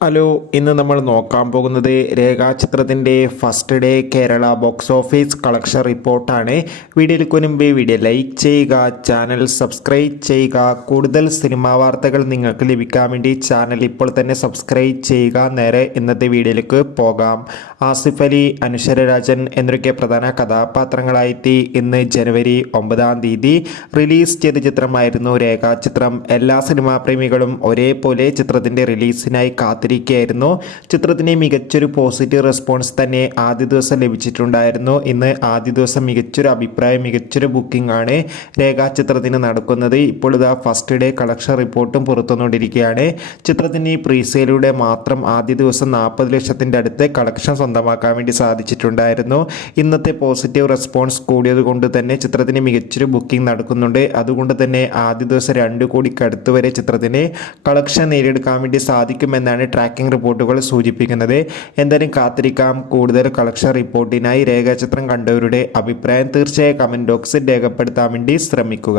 Hello, ഇന്ന് നമ്മൾ നോക്കാൻ പോകുന്നത് രേഖാചിത്രത്തിൻ്റെ first day Kerala box office collection റിപ്പോർട്ടാണ്. വീഡിയോയ്ക്ക് മുൻപ് വീഡിയോ ലൈക്ക് ചെയ്യുക, ചാനൽ സബ്സ്ക്രൈബ് ചെയ്യുക. കൂടുതൽ സിനിമാ വാർത്തകൾ നിങ്ങൾക്ക് ലഭിക്കാൻ വേണ്ടി ചാനൽ ഇപ്പോൾ തന്നെ സബ്സ്ക്രൈബ് ചെയ്യുക. നേരെ ഇന്നത്തെ വീഡിയോയിലേക്ക് പോകാം. ആസിഫ് അലി, അനശ്വര രാജൻ എന്നൊക്കെ പ്രധാന കഥാപാത്രങ്ങളായെത്തി ഇന്ന് ജനുവരി 9 റിലീസ് ചെയ്ത ചിത്രമായിരുന്നു രേഖാചിത്രം. എല്ലാ സിനിമാ പ്രേമികളും ഒരേപോലെ ചിത്രത്തിൻ്റെ റിലീസിനായി കാത്തിരിക്കുകയായിരുന്നു. ചിത്രത്തിന് മികച്ചൊരു പോസിറ്റീവ് റെസ്പോൺസ് തന്നെ ആദ്യ ദിവസം ലഭിച്ചിട്ടുണ്ടായിരുന്നു. ഇന്ന് ആദ്യ ദിവസം മികച്ചൊരു അഭിപ്രായം, മികച്ചൊരു ബുക്കിംഗ് ആണ് രേഖാചിത്രത്തിന് നടക്കുന്നത്. ഇപ്പോൾ ഇതാ ഫസ്റ്റ് ഡേ കളക്ഷൻ റിപ്പോർട്ടും പുറത്തുവന്നുകൊണ്ടിരിക്കുകയാണ്. ചിത്രത്തിന് പ്രീസെയിലൂടെ മാത്രം ആദ്യ ദിവസം 40 ലക്ഷത്തിൻ്റെ അടുത്ത് കളക്ഷൻ സ്വന്തമാക്കാൻ വേണ്ടി സാധിച്ചിട്ടുണ്ടായിരുന്നു. ഇന്നത്തെ പോസിറ്റീവ് റെസ്പോൺസ് കൂടിയത് കൊണ്ട് തന്നെ ചിത്രത്തിന് മികച്ചൊരു ബുക്കിംഗ് നടക്കുന്നുണ്ട്. അതുകൊണ്ട് തന്നെ ആദ്യ ദിവസം 2 കോടിക്ക് അടുത്ത് വരെ ചിത്രത്തിന് കളക്ഷൻ നേടിയെടുക്കാൻ വേണ്ടി സാധിക്കുമെന്നാണ് ട്രാക്കിംഗ് റിപ്പോർട്ടുകൾ സൂചിപ്പിക്കുന്നത്. എന്തായാലും കാത്തിരിക്കാം കൂടുതൽ കളക്ഷൻ റിപ്പോർട്ടിനായി. രേഖാചിത്രം കണ്ടവരുടെ അഭിപ്രായം തീർച്ചയായും കമൻറ്റ് ബോക്സിൽ രേഖപ്പെടുത്താൻ വേണ്ടി ശ്രമിക്കുക.